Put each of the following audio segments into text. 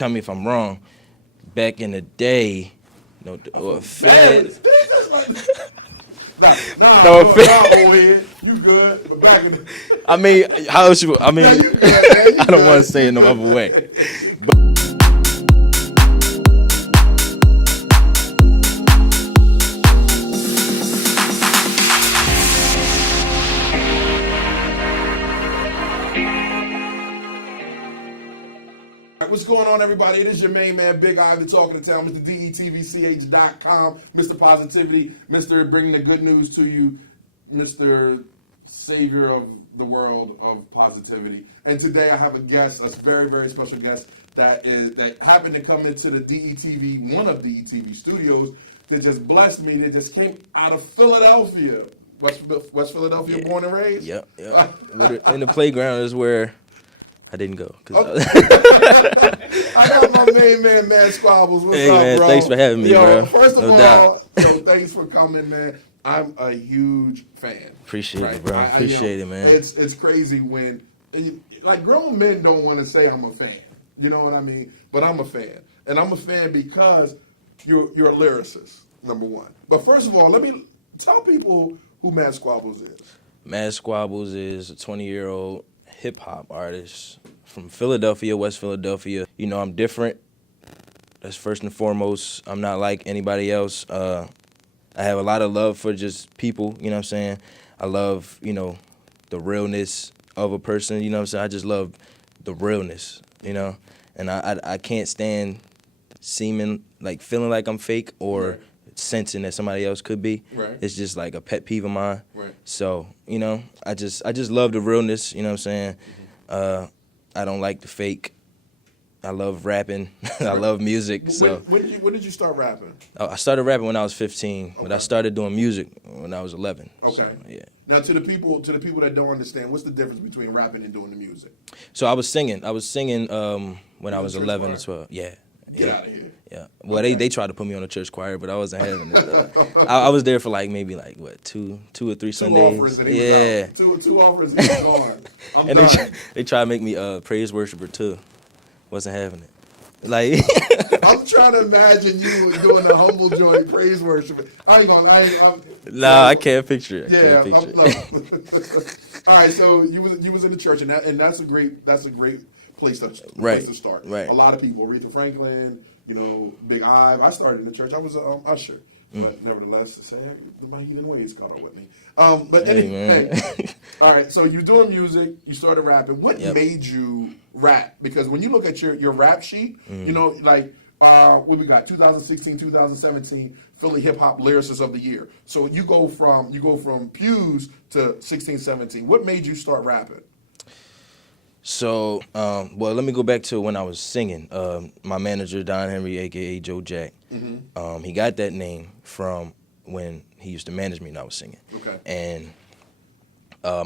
tell me if I'm wrong. Back in the day, Fed. Nah, No old head. You good? But back in the I mean, how else you? I mean, Yeah, you good, man. You I don't want good. to say it no other way. What's going on, everybody? It is your main man, Big Ivy, talking to town, Mr. DETVCH.com, Mr. Positivity, Mr. Bringing the good news to you, Mr. Savior of the world of positivity. And today I have a guest, a very, very special guest that happened to come into the DETV, one of DETV studios, that just blessed me, that just came out of Philadelphia. West Philadelphia, Yeah. born and raised? Yep. In the playground is where I didn't go. I got my main man, Squablz. What's Hey, up, man, bro? thanks for having me, bro. First of No all, doubt. thanks for coming, man. I'm a huge fan. Appreciate it, bro. Appreciate it, man. It's crazy when, like, grown men don't want to say I'm a fan. You know what I mean? But I'm a fan. And I'm a fan because you're a lyricist, number one. But first of all, let me tell people who Mad Squablz is. Mad Squablz is a 20-year-old hip-hop artist from Philadelphia, West Philadelphia. You know, I'm different. That's first and foremost. I'm not like anybody else. I have a lot of love for just people, you know what I'm saying? I love, the realness of a person, you know what I'm saying? I just love the realness, And I can't stand feeling like I'm fake or Right. sensing that somebody else could be. Right. It's just like a pet peeve of mine. Right. So, I just love the realness, you know what I'm saying? I don't like the fake. I love rapping. I love music. So When did you start rapping? I started rapping when I was 15, but I Okay. started doing music when I was 11. Okay. So, yeah. Now, to the people that don't understand, what's the difference between rapping and doing the music? So I was singing. When I was church 11 choir? or 12. Yeah. Get out of here. Yeah. Well, Okay. they tried to put me on a church choir, but I wasn't having it. I was there for maybe two or three Two Sundays. offers and he Yeah. was out. Two offers and he was gone. I'm And done. they tried to make me praise worshiper too. Wasn't having it. Like I'm trying to imagine you doing a humble joint praise worship. Nah, I can't picture it. Yeah. I can't picture it. All right. So you was in the church, and that's a great place to start. Right. A lot of people, Aretha Franklin, Big Ive. I started in the church. I was an usher. But nevertheless, my heathen ways caught up with me. But Hey, anyway, man. all right. So you're doing music. You started rapping. What Yep. made you rap? Because when you look at your rap sheet, what we got? 2016, 2017, Philly Hip Hop Lyricist of the Year. So you go from pews to 16, 17. What made you start rapping? So, well, let me go back to when I was singing. My manager, Don Henry, a.k.a. Joe Jack, he got that name from when he used to manage me when I was singing. Okay. And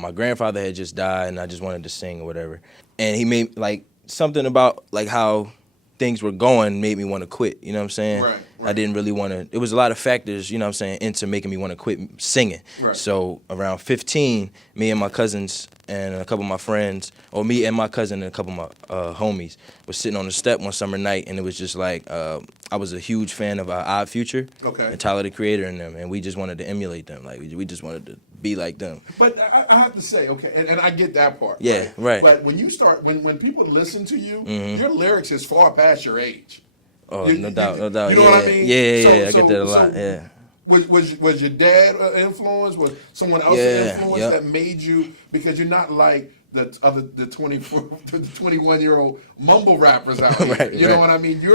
my grandfather had just died, and I just wanted to sing or whatever. And he made, something about, how things were going made me want to quit, you know what I'm saying? Right. I didn't really want to, it was a lot of factors, you know what I'm saying, into making me want to quit singing. Right. So around 15, me and my cousins and a couple of my friends, or me and my cousin and a couple of my homies, were sitting on the step one summer night, and it was just I was a huge fan of Odd Future and Tyler, the Creator, and them, and we just wanted to emulate them. We just wanted to be like them. But I have to say, okay, and I get that part. Yeah, right. But when you start, when people listen to you, your lyrics is far past your age. Oh, no doubt. You know yeah. what I mean? Yeah, I get that a lot, yeah. Was your dad an influence? Was someone else an influence that made you? Because you're not like the 21-year-old mumble rappers out here. Right, you know what I mean?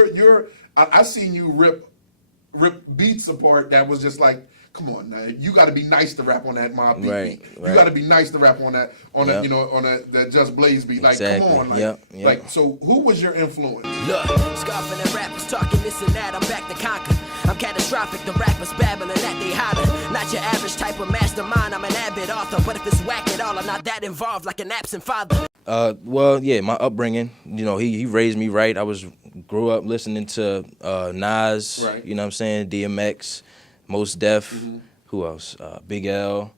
I seen you rip beats apart that was just like, come on now, you got to be nice to rap on that Mob beat. Right. You got to be nice to rap on that that Just Blaze beat. Like, Exactly. come on, so who was your influence? Look, scoffing at rappers talking this and that, I'm back to conquer. I'm catastrophic, the rappers babbling that they holler. Not your average type of mastermind, I'm an avid author. But if it's whack at all, I'm not that involved like an absent father. Well, yeah, my upbringing, he raised me right. Grew up listening to Nas, Right. you know what I'm saying, DMX, Mos Def, who else? Big L,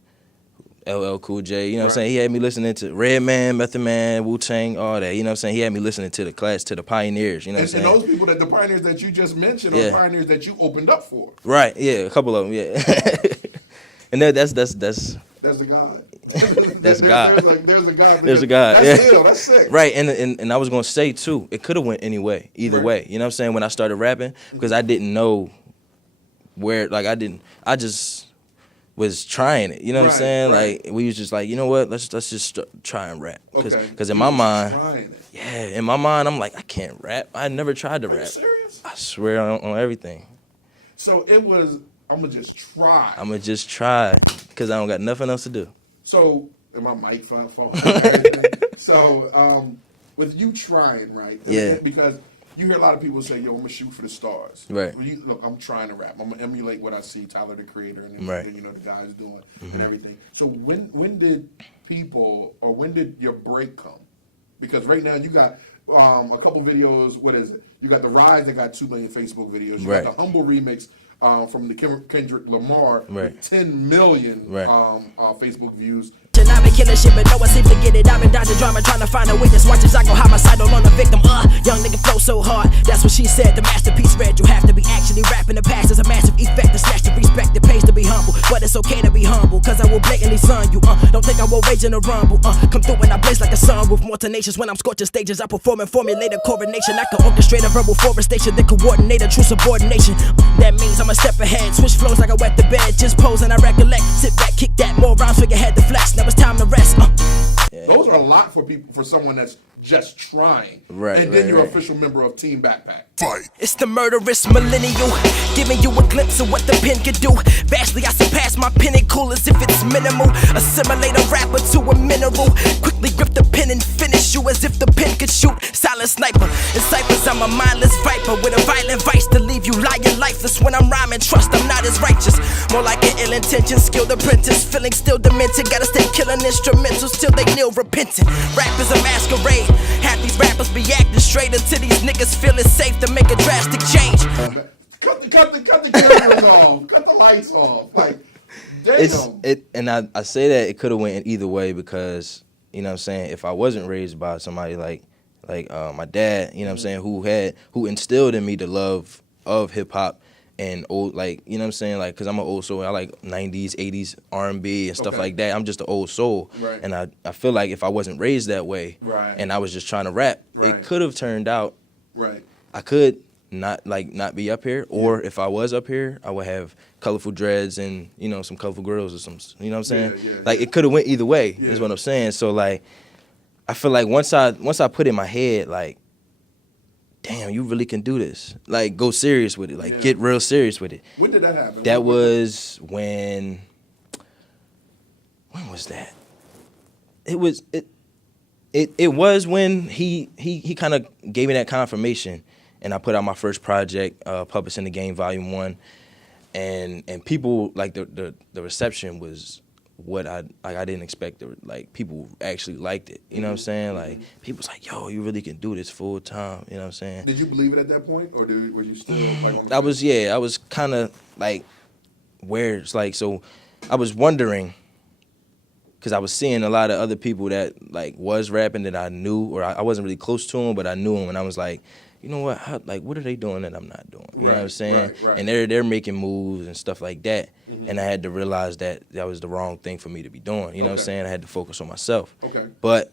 LL Cool J, you know what I'm saying? He had me listening to Redman, Method Man, Wu-Tang, all that, you know what I'm saying? He had me listening to the class, to the pioneers, you know what I'm saying? And those people the pioneers that you just mentioned are pioneers that you opened up for. Right, yeah, a couple of them, yeah. And that's the God. That's God. There's a God. There's a God. That's yeah. ill. That's sick. Right, and I was gonna say too, it could have went any way, either way. You know what I'm saying? When I started rapping, because I didn't know where, like I just was trying it. You know what I'm saying? Like we was just like, you know what? Let's just try and rap. Because in my mind, in my mind, I'm like, I can't rap. I never tried to rap. Are you serious? I swear on everything. So it was, I'm gonna just try. I'm gonna just try because I don't got nothing else to do. So, and my mic phone. So, with you trying, right? Yeah. Because you hear a lot of people say, "Yo, I'm gonna shoot for the stars." Right. Look, I'm trying to rap. I'm gonna emulate what I see Tyler the Creator and you know the guys doing and everything. So when did people or when did your break come? Because right now you got a couple videos. What is it? You got the Rise that got 2 million Facebook videos. You got the Humble remix from the Kendrick Lamar with 10 million Facebook views. I've been killing shit, but no one seems to get it. I've been dodging drama, trying to find a witness. Watch as I go homicidal on the victim. Young nigga flow so hard. That's what she said. The masterpiece read. You have to be actually rapping. The past is a massive effect. To snatch the respect. It pays to be humble, but it's okay to be humble. Cause I will blatantly son you. Don't think I will rage in a rumble. Come through and I blaze like a sun with more tenacious. When I'm scorching stages, I perform and formulate a coronation. I can orchestrate a verbal forestation, then coordinate a true subordination. That means I'm a step ahead. Switch flows like I wet the bed. Just pose and I recollect. Sit back, kick that. More rhymes for your head to flex. Now it's time to rest. Those are a lot for people, for someone that's just trying. And then you're an official member of Team Backpack. Fight. It's the murderous millennial, giving you a glimpse of what the pen could do. Vastly, I surpass my pinnacle as if it's minimal. Assimilate a rapper to a mineral. Quickly grip the pen and finish you as if the pen could shoot. Silent sniper. In ciphers, I'm a mindless viper with a violent vice to leave you lying lifeless. When I'm rhyming, trust I'm not as righteous. More like an ill intention, skilled apprentice. Feeling still demented, gotta stay killing instrumentals till they kneel repentant. Rap is a masquerade. Half these rappers be acting straight until these niggas feel it's safe to make a drastic change. Cut the cameras off. Cut the lights off. Like, damn. And I say that it could have went either way because, you know what I'm saying, if I wasn't raised by somebody like my dad, you know what I'm saying, who instilled in me the love of hip hop and old, like, you know what I'm saying, like, because I'm an old soul. I like 90s, 80s R&B and stuff like that. I'm just an old soul. And I feel like if I wasn't raised that way and I was just trying to rap, it could have turned out. I could not be up here, or if I was up here, I would have colorful dreads and, you know, some colorful girls or some, you know what I'm saying? Like, it could have went either way, is what I'm saying. So, like, I feel like once I put in my head, like, damn, you really can do this. Like, go serious with it. Like, get real serious with it. When did that happen? That was when was that? It was when he kind of gave me that confirmation, and I put out my first project, Puppets in the Game Volume 1, and people, like, the reception was what I didn't expect. Like, people actually liked it. You know what I'm saying? Like, people was like, yo, you really can do this full time. You know what I'm saying? Did you believe it at that point, or were you still like on the I was kind of like, where it's like, so I was wondering, because I was seeing a lot of other people that, like, was rapping that I knew, or I wasn't really close to them, but I knew them, and I was like, you know what? What are they doing that I'm not doing? You know what I'm saying? And they're making moves and stuff like that. And I had to realize that was the wrong thing for me to be doing. You know what I'm saying? I had to focus on myself. But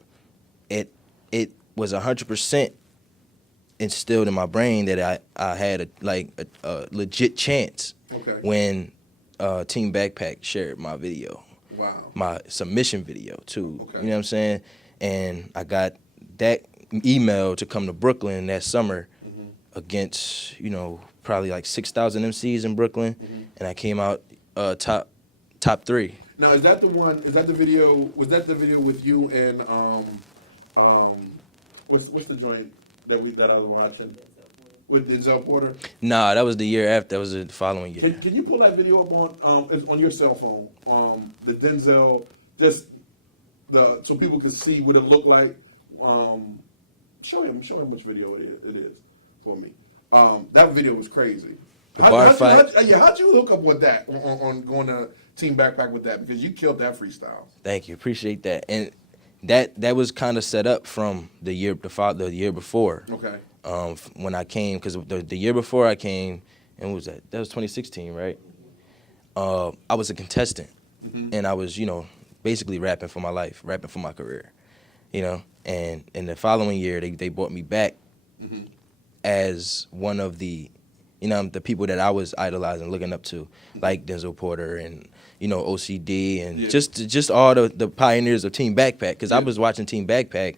it was 100% instilled in my brain that I had a legit chance when Team Backpack shared my video. My submission video too. You know what I'm saying? And I got that email to come to Brooklyn that summer against, you know, probably like 6,000 MCs in Brooklyn, and I came out top 3. Now, is that the one? Is that the video? Was that the video with you and what's the joint that I was watching with Denzel Porter? Nah, that was the year after. That was the following year. Can you pull that video up on your cell phone? The Denzel, so people can see what it looked like. Show him which video it is for me. That video was crazy. The bar fight. How'd you hook up with that on going to Team Backpack with that? Because you killed that freestyle. Thank you, appreciate that. And that was kind of set up from the year before. Okay. When I came, because the year before I came, and what was that? That was 2016, right? I was a contestant, and I was, basically rapping for my life, rapping for my career, And in the following year, they brought me back as one of the, the people that I was idolizing, looking up to, like Denzel Porter and OCD and just all the pioneers of Team Backpack. Because I was watching Team Backpack,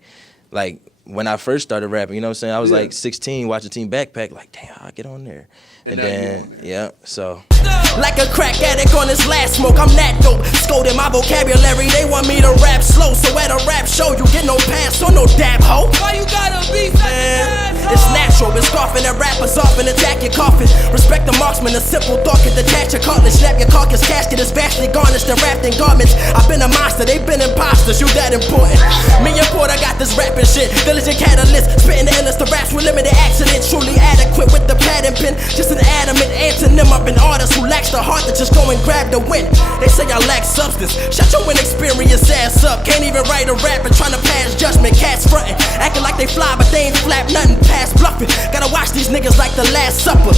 like when I first started rapping. You know what I'm saying? I was like 16 watching Team Backpack, like damn, I'll get on there. And then so. Like a crack addict on his last smoke, I'm that dope. Scolding my vocabulary, they want me to rap slow. So at a rap show, you get no pass or no dab, ho. Why you gotta be man? It's natural, been scoffing at rappers off and attack your coffin. Respect the marksman, a simple thought can detach your cartilage. Snap your carcass, casket is vastly garnished and wrapped in garments. I've been a monster, they've been imposters, you that important. Me and Porter got this rapping shit, diligent catalyst. Spitting the endless, the raps with limited accident. Truly adequate with the pad and pen, just an adamant antonym. I've been artist who lacks the heart to just go and grab the win. They say I lack substance, shut your inexperienced ass up. Can't even write a rap and trying to pass judgment. Cats frontin', acting like they fly but they ain't flap nothing past bluffing. Gotta watch these niggas like the Last Supper.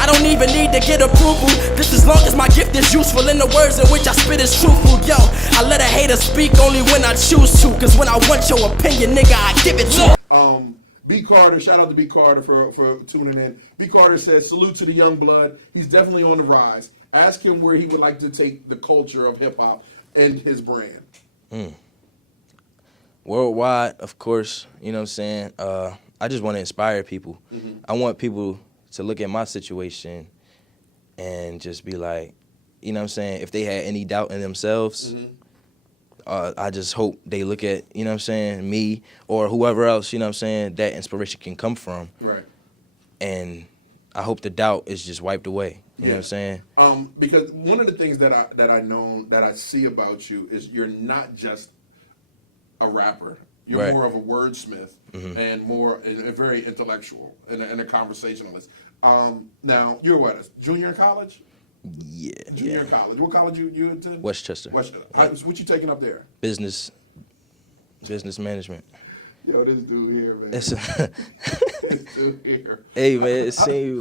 I don't even need to get approval, just as long as my gift is useful and the words in which I spit is truthful. Yo, I let a hater speak only when I choose to, cause when I want your opinion, nigga, I give it to. B. Carter, shout out to B. Carter for tuning in. B. Carter says, salute to the young blood. He's definitely on the rise. Ask him where he would like to take the culture of hip hop and his brand. Worldwide, of course, you know what I'm saying? I just want to inspire people. I want people to look at my situation and just be like, you know what I'm saying, if they had any doubt in themselves, I just hope they look at, you know what I'm saying, me or whoever else, you know what I'm saying, that inspiration can come from. Right. And I hope the doubt is just wiped away. You know what I'm saying? Because one of the things that I see about you is you're not just a rapper. You're more of a wordsmith and more a very intellectual and a conversationalist. Now you're what, a junior in college? Yeah. Junior in college. What college you attend? Westchester. Westchester. What you taking up there? Business management. Yo, this dude here, man. This dude here. Hey, man, it seemed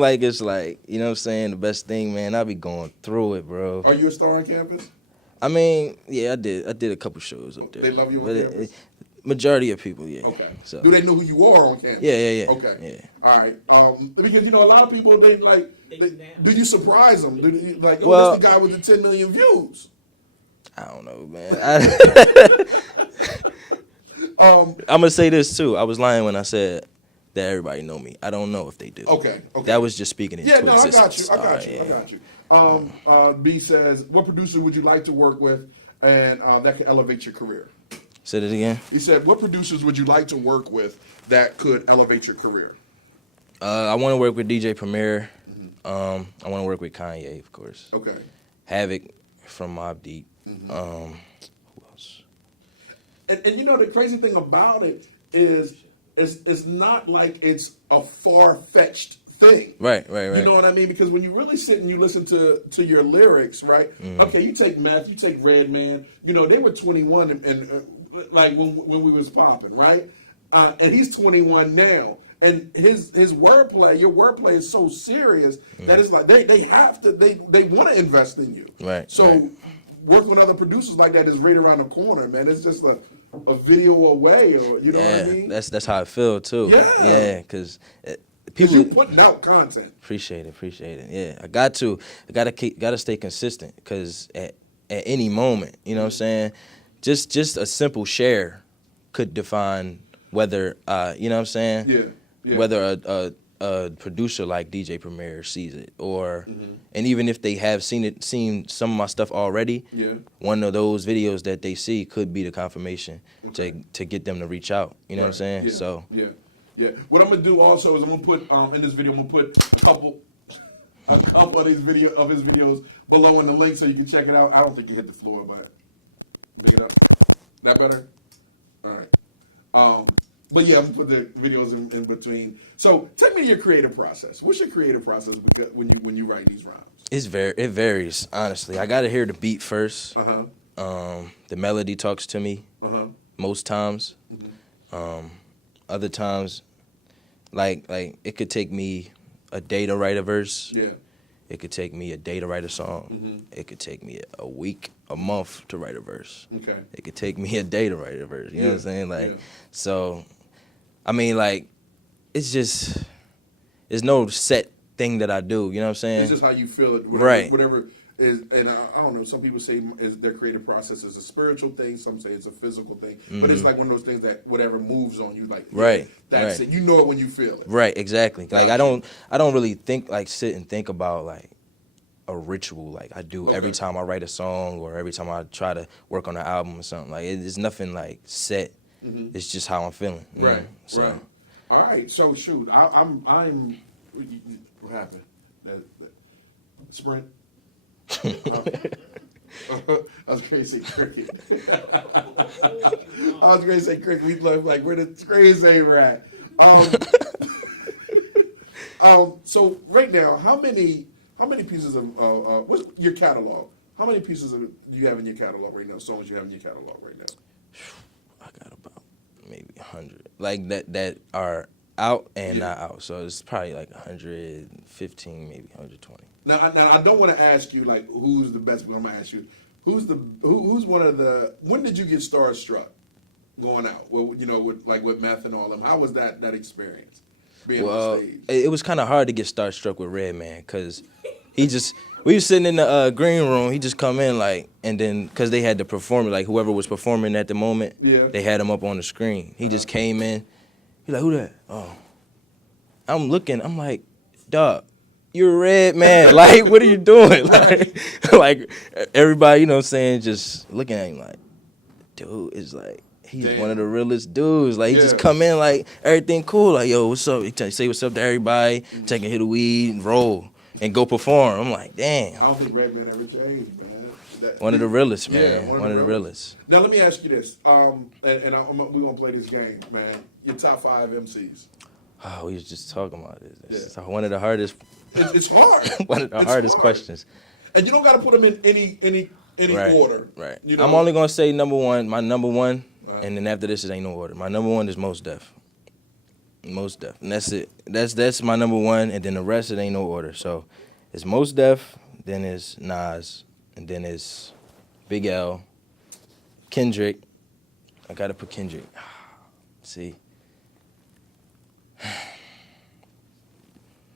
like it's like, you know what I'm saying, the best thing, man. I be going through it, bro. Are you a star on campus? I mean, yeah, I did a couple shows up there. They love you on campus? Majority of people, yeah. Okay. So. Do they know who you are on campus? Yeah. Okay. Yeah. All right. Because a lot of people do you surprise them? Do you, that's the guy with the 10 million views. I don't know, man. I'm gonna say this too. I was lying when I said that everybody know me. I don't know if they do. Okay. That was just speaking into existence. I got you. B says, what producer would you like to work with and that could elevate your career? Say that again. He said, what producers would you like to work with that could elevate your career? I want to work with DJ Premier. I want to work with Kanye, of course. Okay. Havoc from Mobb Deep. Who else? And the crazy thing about it is it's not like it's a far-fetched thing. Right. You know what I mean? Because when you really sit and you listen to your lyrics, right? Okay, you take Meth, you take Redman. They were 21 and like when we was popping, right? And he's 21 now. And his wordplay, your wordplay is so serious that it's like they have to, they want to invest in you. Right. So working with other producers like that is right around the corner, man. It's just a video away, or you know what I mean? That's how I feel too. Yeah. Because people you putting out content. Appreciate it. Yeah, I gotta stay consistent because at any moment, you know what I'm saying, just a simple share could define whether you know what I'm saying. Yeah. Whether a producer like DJ Premier sees it, or and even if they have seen some of my stuff already, one of those videos that they see could be the confirmation to get them to reach out. You know what I'm saying? Yeah. So yeah. What I'm gonna do also is I'm gonna put in this video, I'm gonna put a couple of his videos below in the link so you can check it out. I don't think you hit the floor, but pick it up. That better? All right. But yeah, I'm put the videos in between. So take me to your creative process. What's your creative process when you write these rhymes? It varies, honestly. I gotta hear the beat first. The melody talks to me most times. Other times, like it could take me a day to write a verse. Yeah. It could take me a day to write a song. It could take me a week, a month to write a verse. Okay. It could take me a day to write a verse. You know what I'm saying? Like, yeah. so, I mean, like, it's just, there's no set thing that I do. You know what I'm saying? It's just how you feel it. Right. Whatever is, and I don't know, some people say their creative process is a spiritual thing. Some say it's a physical thing. But it's like one of those things that whatever moves on you, like, Right. that's right. it. You know it when you feel it. Right, exactly. Like Gotcha. I don't really think like sit and think about like a ritual like I do every time I write a song or every time I try to work on an album or something. Like it's nothing like set. It's just how I'm feeling. You know? Right. So Right. All right. So shoot, I'm. What happened? That sprint. I was going to say cricket. I was going to say cricket. We look like we're the crazy we're at. So right now, how many pieces of what's your catalog? How many pieces do you have in your catalog right now? Songs you have in your catalog right now? I got about maybe 100 like that are out and not out. So it's probably like 115, maybe 120. Now I don't want to ask you like who's the best, but I'm gonna ask you who's one of the. When did you get starstruck going out? Well, you know, with Meth and all them. How was that experience being on stage? It was kind of hard to get starstruck with Redman because we was sitting in the green room. He just come in like, and then because they had the performer, like whoever was performing at the moment, they had him up on the screen. He just came in. He like, who that? Oh, I'm looking. I'm like, dog. You're Redman. Like, what are you doing? Like everybody, you know what I'm saying, just looking at him like, dude, is like, he's one of the realest dudes. Like, he just come in like, everything cool. Like, yo, what's up? He say what's up to everybody, take a hit of weed, and roll, and go perform. I'm like, damn. I don't think Redman ever changed, man. One of the realest, man. Yeah, one of the realest. Now, let me ask you this. We're going to play this game, man. Your top 5 MCs. Oh, we was just talking about this. It's one of the hardest. It's hard. One of the hardest questions. And you don't got to put them in any order. Right. You know? I'm only gonna say number one. My number one, and then after this, it ain't no order. My number one is Mos Def. Mos Def, and that's it. That's my number one, and then the rest, it ain't no order. So it's Mos Def, then it's Nas, and then it's Big L, Kendrick. I gotta put Kendrick. See.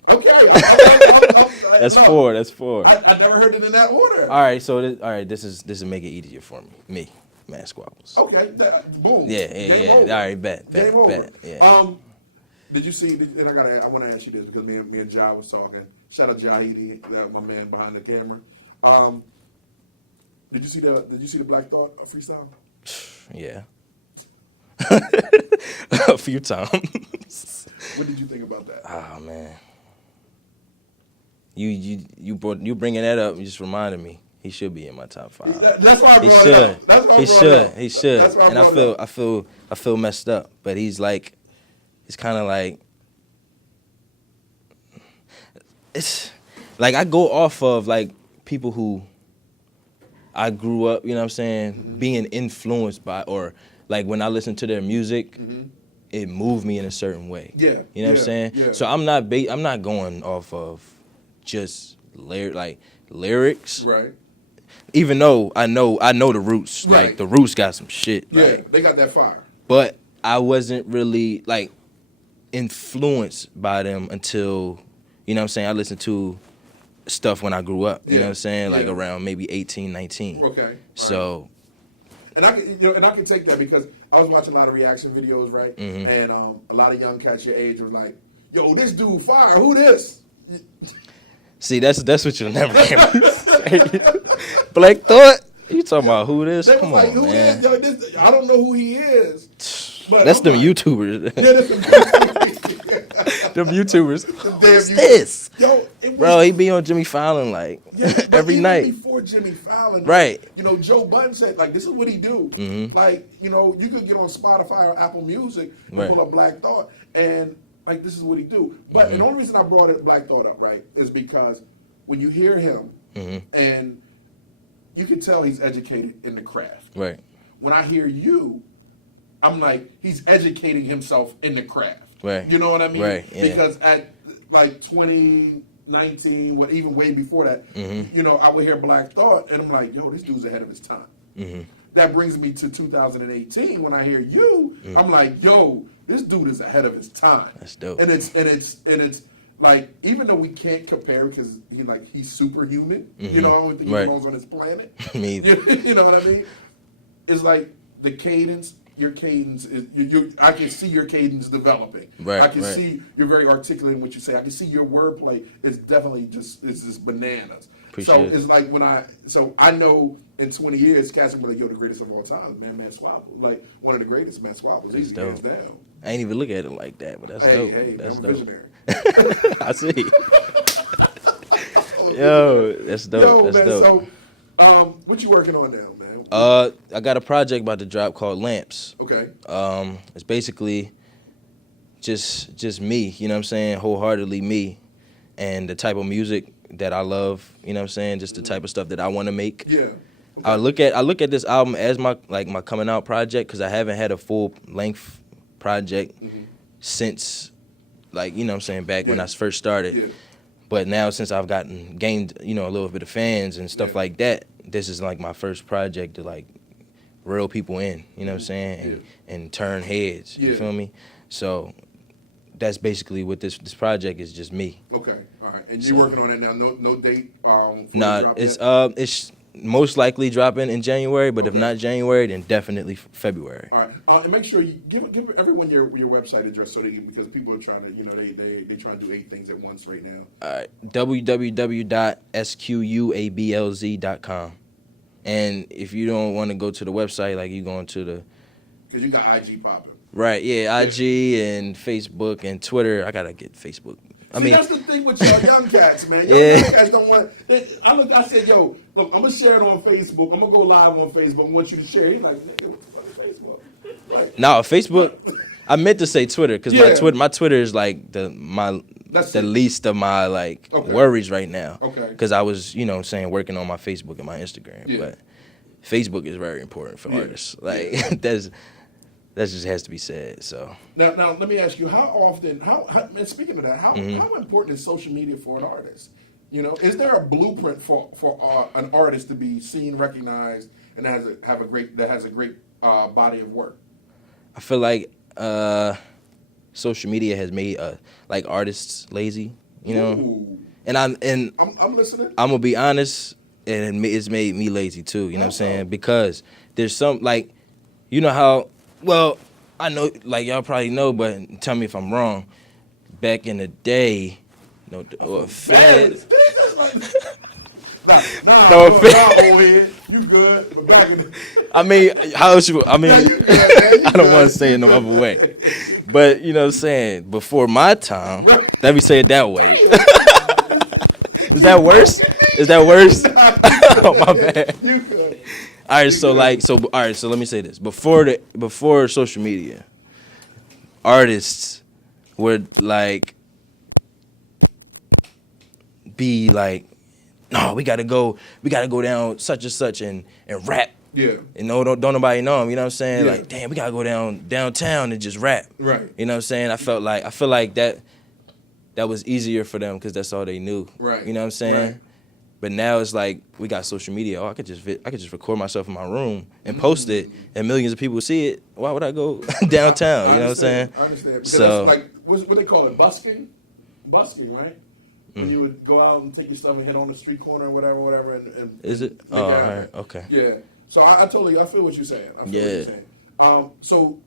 Okay. That's four. That's four. I never heard it in that order. All right. So this is make it easier for me. Me, man, Squablz. Okay. Boom. Yeah. Game over. All right. Bet. Game over. Bet. Yeah. Did you see? And I want to ask you this because me and Jai was talking. Shout out Jahidi, my man behind the camera. Did you see the Black Thought freestyle? Yeah. A few times. What did you think about that? Oh man. You bringing that up? You just reminded me. He should be in my top 5. That's why I He brought should. it up. That's why I He brought should. it up. He should. That's why And brought it up. I feel messed up. But he's like, it's kind of like, it's like I go off of like people who I grew up, you know what I'm saying, being influenced by, or like when I listen to their music, it moved me in a certain way. Yeah. You know what I'm saying? Yeah. So I'm not going off of just lyrics. Right. Even though I know the roots. Right. Like the roots got some shit. Yeah, Like, they got that fire. but I wasn't really like influenced by them until, you know what I'm saying, I listened to stuff when I grew up. You know what I'm saying? Like around maybe 18, 19. Okay. So And I can take that because I was watching a lot of reaction videos, right? And a lot of young cats your age was like, "Yo, this dude fire. Who this?" see, that's what you'll never hear me say. Black Thought? You talking about who this? They was Come like, on, "Who man. this? I don't know who he is." But That's I'm them like, YouTubers. Yeah, that's them YouTubers. Them YouTubers. Damn What's you- this? Yo, it was, Bro, he be on Jimmy Fallon like every even night. Before before Jimmy Fallon. Right. You know, Joe Budden said, like, this is what he do. Mm-hmm. Like, you know, you could get on Spotify or Apple Music and Right. pull up Black Thought, and, like, this is what he do. But Mm-hmm. the only reason I brought it Black Thought up, right, is because when you hear him, Mm-hmm. and you can tell he's educated in the craft. Right. When I hear you, I'm like, he's educating himself in the craft. Right. You know what I mean? Right, yeah. Because at like 2019, what even way before that, Mm-hmm. you know, I would hear Black Thought, and I'm like, yo, this dude's ahead of his time. Mm-hmm. That brings me to 2018. When I hear you, I'm like, yo, this dude is ahead of his time. That's dope. And it's like, even though we can't compare because he's superhuman, you know, I don't think he Right. belongs on this planet. Me either. You know what I mean? It's like the cadence. Your cadence is I can see your cadence developing. Right, I can right. see you're very articulate in what you say. I can see your wordplay is definitely just bananas. Appreciate so it. it's like I know in 20 years, cats will be like, yo, the greatest of all time, man Squablz. Like one of the greatest, man Squablz. He's hands dope. down. I ain't even look at it like that, but that's dope. Hey, That's I'm a dope. visionary. I see. Yo, that's dope. Yo, That's man, dope. so what you working on now, man? I got a project about to drop called Lamps. Okay. It's basically just me, you know what I'm saying, wholeheartedly me, and the type of music that I love, you know what I'm saying, just the type of stuff that I want to make. Yeah. I look at this album as my coming out project because I haven't had a full length project since, like, you know what I'm saying, back when I first started. Yeah. But now since I've gained, you know, a little bit of fans and stuff Yeah. like that, this is like my first project to like reel people in, you know what I'm saying, and turn heads. You Yeah. feel me? So that's basically what this project is, just me. Okay. All right. And you're working on it now. No date. For the Nah, drop it's yet? it's most likely dropping in January, but if Okay. not January, then definitely February. All right, and make sure you give everyone your website address so because people are trying to, you know, they trying to do 8 things at once right now. All right, www.squablz.com. And if you don't want to go to the website, like you going to the Because you got IG popping. right, yeah, IG and Facebook and Twitter. I gotta get Facebook. I See, mean, that's the thing with y'all young cats, man. Y'all Yeah. young cats don't want. I said, yo, look, I'm gonna share it on Facebook. I'm gonna go live on Facebook. I want you to share. He's like, nigga, what the fuck is Facebook? Like, no, Facebook. I meant to say Twitter because Yeah. my Twitter is like the That's it. least of my like Okay. worries right now. Okay. Because I was, you know what I'm saying, working on my Facebook and my Instagram. Yeah. But Facebook is very important for Yeah. artists. Like that just has to be said. So now, let me ask you, how often? How and speaking of that, how Mm-hmm. important is social media for an artist? You know, is there a blueprint for an artist to be seen, recognized, and has a great body of work? I feel like social media has made like artists lazy. You know, Ooh. and I'm listening. gonna be honest, and it's made me lazy too. You know what I'm How so? saying? Because there's some like, you know how. Well, I know, like y'all probably know, but tell me if I'm wrong. Back in the day, no offense. Nah, No old head, you good? But back in the, I mean, how else you? I mean, you good, man, you I don't good. want to say it no other way, but you know what I'm saying. Before my time, let me say it that way. Is that worse? Is that worse? Oh my bad. You good? All right, so let me say this. Before social media, artists would like be like, no, we gotta go down such and such and rap. Yeah. You know, don't nobody know him, you know what I'm saying? Yeah. Like, damn, we gotta go downtown and just rap. Right. You know what I'm saying? I feel like that was easier for them because that's all they knew. Right. You know what I'm saying? Right. But now it's like we got social media. Oh, I could just record myself in my room and post it, and millions of people see it. Why would I go downtown? You know what I'm saying? I understand. Because So that's like what they call it, busking, right? When you would go out and take your stuff and hit on the street corner or whatever, and is it? make Oh, all it happen. right, okay. Yeah. So I totally feel what you're saying. I feel what you're saying. So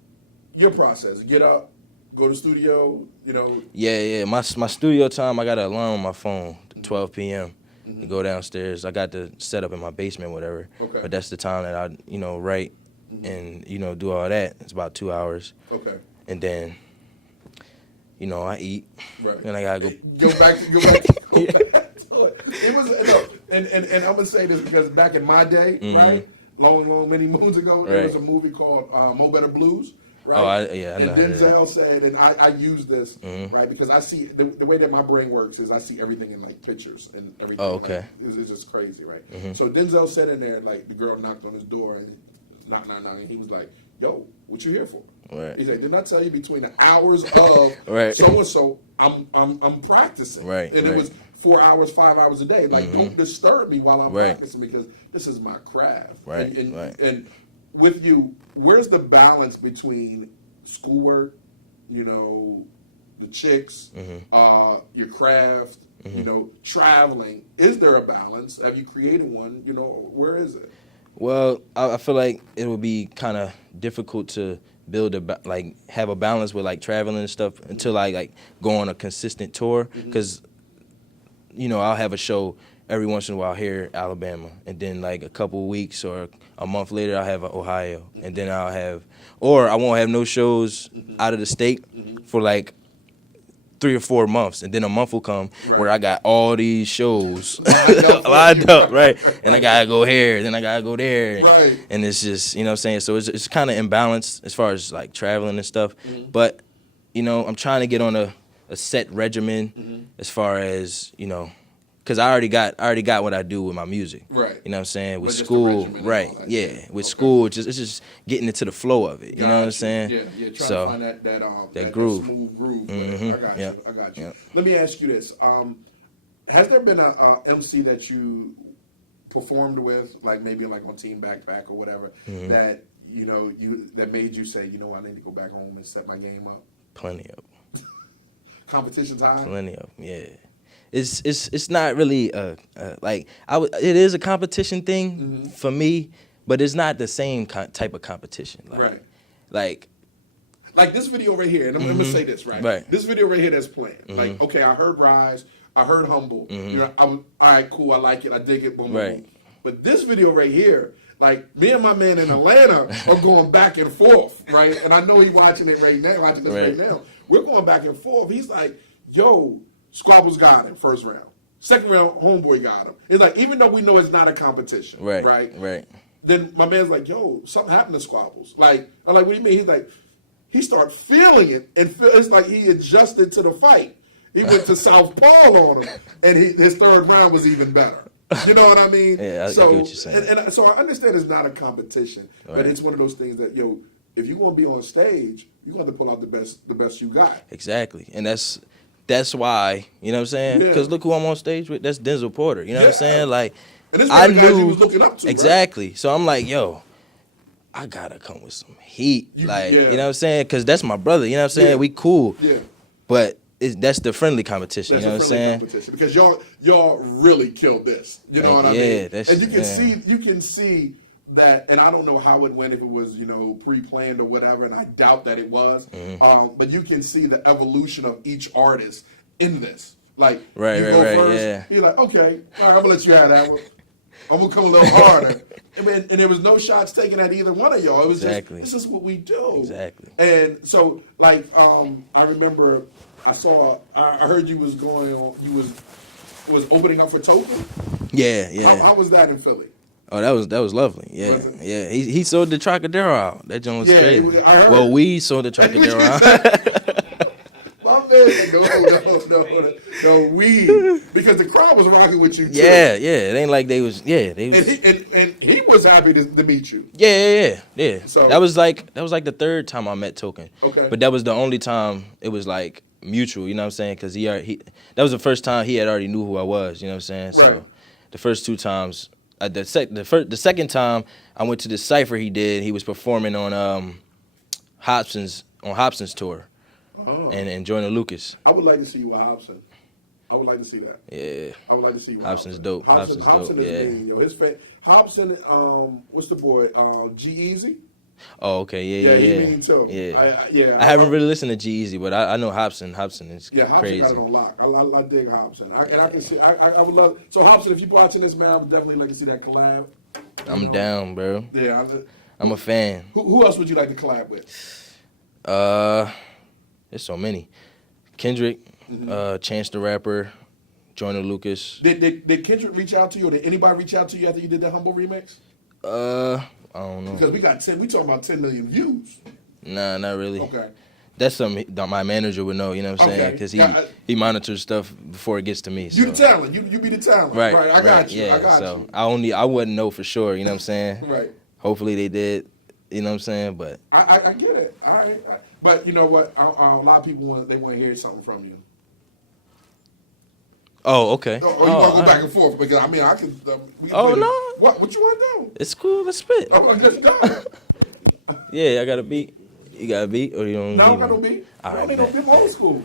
your process: get up, go to studio. You know. Yeah. My studio time, I got an alarm on my phone, 12 p.m. to go downstairs. I got the setup in my basement, whatever. Okay. But that's the time that I, write and do all that. It's about 2 hours, Okay. and then, I eat. Right. Then I gotta go. Go back to it. It was And I'm gonna say this because back in my day, right, long many moons ago, there was a movie called Mo Better Blues. Right. Oh, I know. And Denzel said, and I use this, right, because I see the way that my brain works is I see everything in like pictures and everything. Oh, okay. Like, it's just crazy, right? So Denzel said in there, like the girl knocked on his door and knock, and he was like, "Yo, what you here for?" Right. He said, "Didn't I tell you between the hours of right. so and so, I'm practicing." Right. And it was 4 hours, 5 hours a day. Like, don't disturb me while I'm practicing because this is my craft. Right. And with you, where's the balance between schoolwork, you know, the chicks, your craft, you know, traveling? Is there a balance? Have you created one? You know, where is it? Well, I feel like it would be kind of difficult to build have a balance with like traveling and stuff until I like go on a consistent tour because you know I'll have a show every once in a while here in Alabama, and then like a couple of weeks or a month later I'll have Ohio, and then I won't have no shows out of the state for like 3 or 4 months, and then a month will come where I got all these shows lined up, right? And I gotta go here, then I gotta go there, and it's just, you know what I'm saying? So it's kind of imbalanced as far as like traveling and stuff, but you know I'm trying to get on a set regimen as far as, you know, because I already got what I do with my music. Right. You know what I'm saying? With school, right. Yeah. With school, it's just getting into the flow of it. You know what I'm saying? Yeah. Trying to find that groove. Smooth groove. I got you. Let me ask you this. Has there been a MC that you performed with, like maybe like on TeamBackPack or whatever, that, you know, that made you say, you know, I need to go back home and set my game up? Plenty of them. Competition's high? Plenty of them, yeah. It's not really it is a competition thing for me, but it's not the same type of competition. Like this video right here, and I'm gonna say this right. This video right here that's playing. Like, okay, I heard Rise, I heard Humble. You know, all right, cool, I like it, I dig it, boom, boom. But this video right here, like me and my man in Atlanta are going back and forth, right? And I know he's watching it right now, right now. We're going back and forth. He's like, yo, Squablz got him first round. Second round, Homeboy got him. It's like, even though we know it's not a competition, right? Then my man's like, yo, something happened to Squablz. Like, I'm like, what do you mean? He's like, he started feeling it, and it's like he adjusted to the fight. He went to southpaw on him, and his third round was even better. You know what I mean? Yeah, I get what you're saying. And so I understand it's not a competition, but it's one of those things that, yo, if you're going to be on stage, you're going to have to pull out the best you got. Exactly, and that's why, you know what I'm saying? Because look who I'm on stage with. That's Denzel Porter. You know what I'm saying? Like, and this I knew guys he was looking up to. Exactly. Right? So I'm like, yo, I gotta come with some heat. You know what I'm saying? Because that's my brother. You know what I'm saying? Yeah. We cool. Yeah. But that's the friendly competition. You know what I'm saying? Competition. Because y'all really killed this. You know what I mean? And you can see that, and I don't know how it went, if it was, you know, pre-planned or whatever, and I doubt that it was. But you can see the evolution of each artist in this. Like, you go first, you're like, okay, all right, I'm gonna let you have that one. I'm gonna come a little harder. And there was no shots taken at either one of y'all. It was just, this is what we do. Exactly. And so, like, I remember I heard you was going on, you was opening up for Token. Yeah. How was that in Philly? Oh, that was lovely. Yeah. He sold the Trocadero out. That joint was crazy. I heard. Well, we sold the Trocadero out. My man, no, we, because the crowd was rocking with you too. Yeah. It ain't like they was. And he was happy to meet you. Yeah. So that was like the third time I met Token. Okay. But that was the only time it was like mutual. You know what I'm saying? Because that was the first time he had already knew who I was. You know what I'm saying? So the first 2 times. The second time I went to the cypher he did. He was performing on Hobson's tour, and Jordan Lucas. I would like to see you with Hobson. I would like to see that. Yeah, I would like to see you with Hobson's dope. Hobson is mean, yo. His Hobson, what's the boy? G-Eazy. Oh, okay, yeah. He mean too. Yeah, I haven't really listened to G-Eazy, but I know Hobson. Hobson is crazy. Hobson got it on lock. I dig Hobson. I can see. I would love. So Hobson, if you're watching this, man, I would definitely like to see that collab. I'm down, bro. Yeah, I'm a fan. Who else would you like to collab with? There's so many. Kendrick, Chance the Rapper, Joyner Lucas. Did Kendrick reach out to you, or did anybody reach out to you after you did the Humble remix? I don't know. Because we talking about 10 million views. Nah, not really. Okay. That's something my manager would know, you know what I'm saying? Okay. Because Yeah, he monitors stuff before it gets to me. So. You the talent. You be the talent. Right. I got you. Yeah, I got so you. I wouldn't know for sure, you know what I'm saying? Right. Hopefully they did, you know what I'm saying? But I get it. All right. But you know what? A lot of people want to hear something from you. oh, okay. Or you want to go back and forth? Because I mean, I can. We can Oh, play- no. What you want to do? It's cool. Let's spit. Oh, just go. Yeah, I got a beat. You got a beat or you don't? No, I need don't got no one? beat. All I right, don't need no bet, big old school.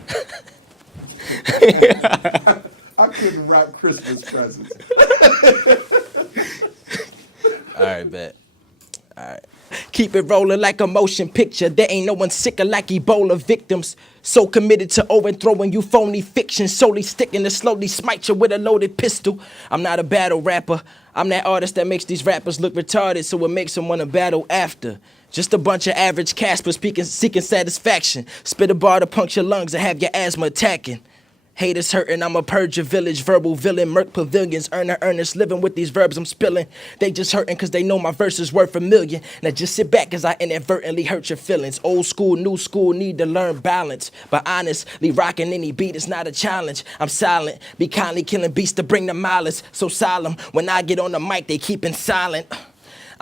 I couldn't wrap Christmas presents. All right, bet. All right. Keep it rolling like a motion picture. There ain't no one sicker like Ebola victims. So committed to overthrowing you phony fiction. Solely sticking to slowly smite you with a loaded pistol. I'm not a battle rapper. I'm that artist that makes these rappers look retarded, so it makes them want to battle after. Just a bunch of average Caspers seeking satisfaction. Spit a bar to puncture lungs and have your asthma attacking. Haters hurting, I'ma purge your village, verbal villain, murk pavilions, earnest living with these verbs I'm spilling. They just hurting cause they know my verse is worth $1 million. Now just sit back as I inadvertently hurt your feelings. Old school, new school, need to learn balance. But honestly, rocking any beat is not a challenge. I'm silent, be kindly killing beats to bring the mileage. So solemn, when I get on the mic, they keepin' silent.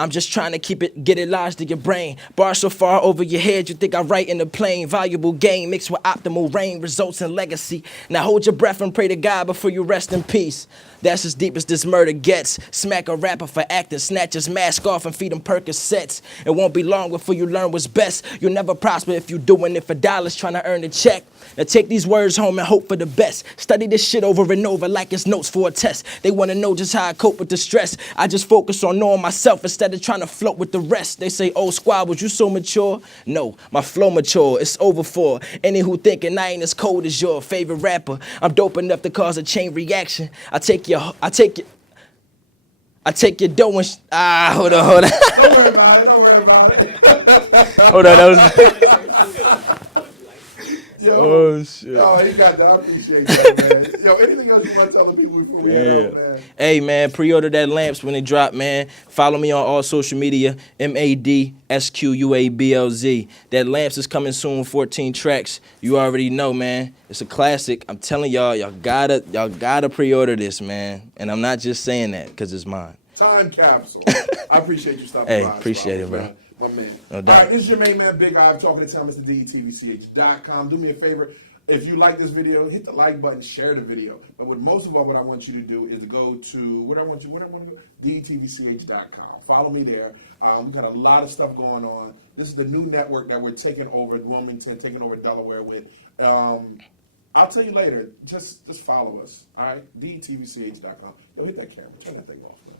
I'm just trying to get it lodged in your brain. Bars so far over your head, you think I write in the plane. Valuable game mixed with optimal rain, results in legacy. Now hold your breath and pray to God before you rest in peace. That's as deep as this murder gets. Smack a rapper for acting, snatch his mask off and feed him Percocets. It won't be long before you learn what's best. You'll never prosper if you doing it for dollars, trying to earn a check. Now take these words home and hope for the best. Study this shit over and over like it's notes for a test. They wanna know just how I cope with the stress. I just focus on knowing myself instead of trying to float with the rest. They say, oh, Squablz, you so mature? No, my flow mature, it's over for any who thinking I ain't as cold as your favorite rapper. I'm dope enough to cause a chain reaction. I take your dough and hold on. Don't worry about it. Don't worry about it. Hold on, that was. Yo, Oh, shit. Oh, he got that. I appreciate that, man. Yo, anything else you want to tell the people before we head out, man? Hey, man, pre-order that lamps when they drop, man. Follow me on all social media, MADSQUABLZ. That lamps is coming soon, 14 tracks. You already know, man. It's a classic. I'm telling y'all gotta pre-order this, man. And I'm not just saying that because it's mine. Time capsule. I appreciate you stopping Hey, by. appreciate it, bro. Man. My man. No All doubt. right, this is your main man, Big Eye. I'm talking to town, Mr. DETVCH.com. Do me a favor. If you like this video, hit the like button, share the video. But most of all, what I want you to do is to go to, where I want to go, DETVCH.com. Follow me there. We've got a lot of stuff going on. This is the new network that we're taking over Wilmington, taking over Delaware with. I'll tell you later. Just follow us. All right? DETVCH.com. Yo, hit that camera. Turn that thing off, man.